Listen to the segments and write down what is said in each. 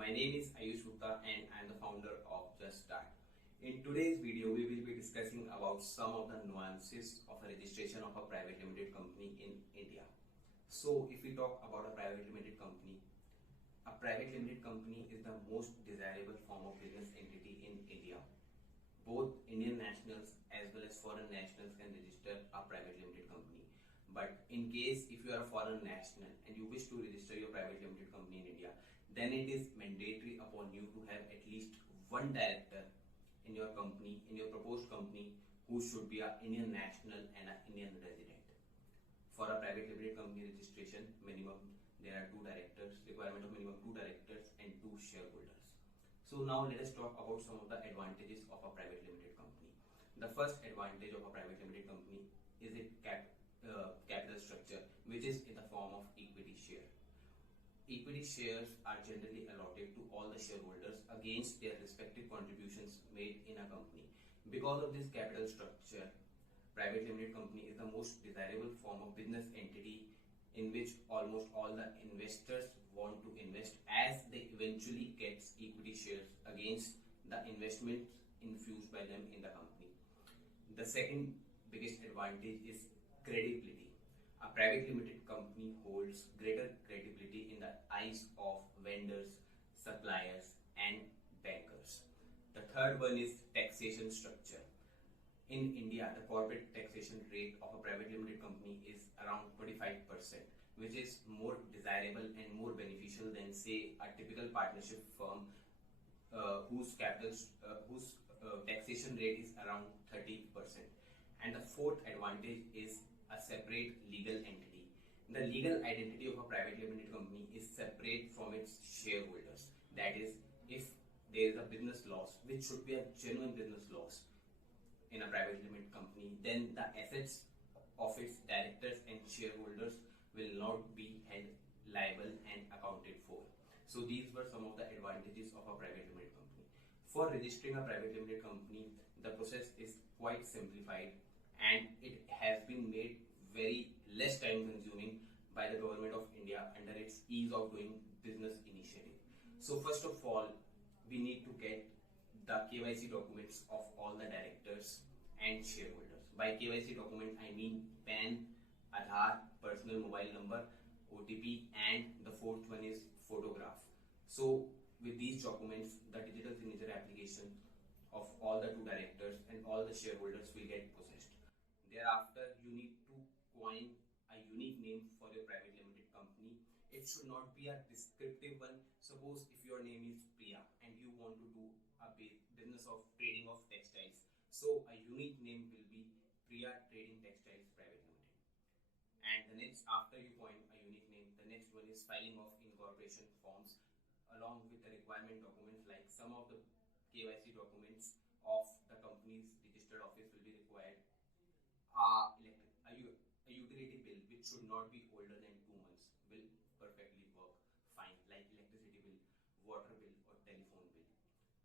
My name is Ayush Gupta and I am the founder of JustStart. In today's video, we will be discussing about some of the nuances of a registration of a private limited company in India. So, if we talk about a private limited company is the most desirable form of business entity in India. Both Indian nationals as well as foreign nationals can register a private limited company. But in case if you are a foreign national and you wish to register your private limited company in India, then it is mandatory upon you to have at least one director in your company, in your proposed company, who should be an Indian national and an Indian resident. For a private limited company registration, there are requirement of minimum 2 directors and 2 shareholders. So now let us talk about some of the advantages of a private limited company. The first advantage of a private limited company is its capital structure, which is in the form of equity share. Equity shares are generally allotted to all the shareholders against their respective contributions made in a company. Because of this capital structure, private limited company is the most desirable form of business entity in which almost all the investors want to invest, as they eventually get equity shares against the investments infused by them in the company. The second biggest advantage is credibility. A private limited company holds greater credibility in the eyes of vendors, suppliers, and bankers. The third one is taxation structure. In India, the corporate taxation rate of a private limited company is around 25%, which is more desirable and more beneficial than, say, a typical partnership firm whose taxation rate is around 30%. And the fourth advantage is a separate legal entity. The legal identity of a private limited company is separate from its shareholders. That is, if there is a business loss, which should be a genuine business loss in a private limited company, then the assets of its directors and shareholders will not be held liable and accounted for. So these were some of the advantages of a private limited company. For registering a private limited company, the process is quite simplified and it has been made very less time consuming by the government of India under its ease of doing business initiative. So first of all, we need to get the KYC documents of all the directors and shareholders. By KYC document, I mean PAN, Aadhaar, personal mobile number, OTP, and the fourth one is photograph. So with these documents, the digital signature application of all the 2 directors and all the shareholders will get possessed. Thereafter, you need to coin a unique name for your private limited company. It should not be a descriptive one. Suppose if your name is Priya and you want to do a business of trading of textiles, so a unique name will be Priya Trading Textiles Private Limited. And the next, after you coin a unique name, the next one is filing of incorporation forms along with the requirement documents, like some of the KYC documents of the company's registered office will be required. A utility bill which should not be older than 2 months will perfectly work fine, like electricity bill, water bill, or telephone bill.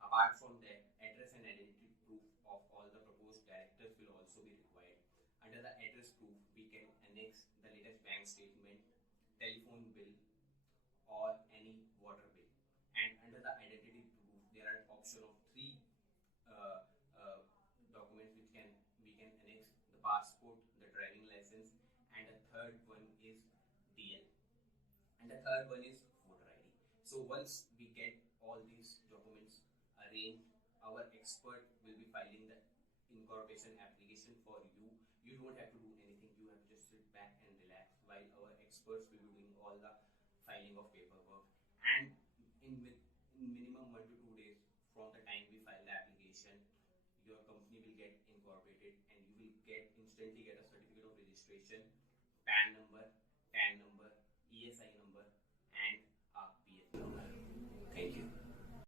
Apart from that, address and identity proof of all the proposed directors will also be required. Under the address proof, we can annex the latest bank statement, telephone bill, or any water bill. And under the identity proof, there are option of 3 documents which we can annex: the passport, the driving license, and the third one is DL. And the third one is voter ID. So once we get all these documents arranged, our expert will be filing the incorporation application for you. You don't have to do anything. You have to just sit back and relax while our experts will be doing all the filing of paperwork. And in minimum 1 to 2 days from the time we file the application, your company will get incorporated and you will instantly get a certificate of registration, PAN number, TAN number, ESI number,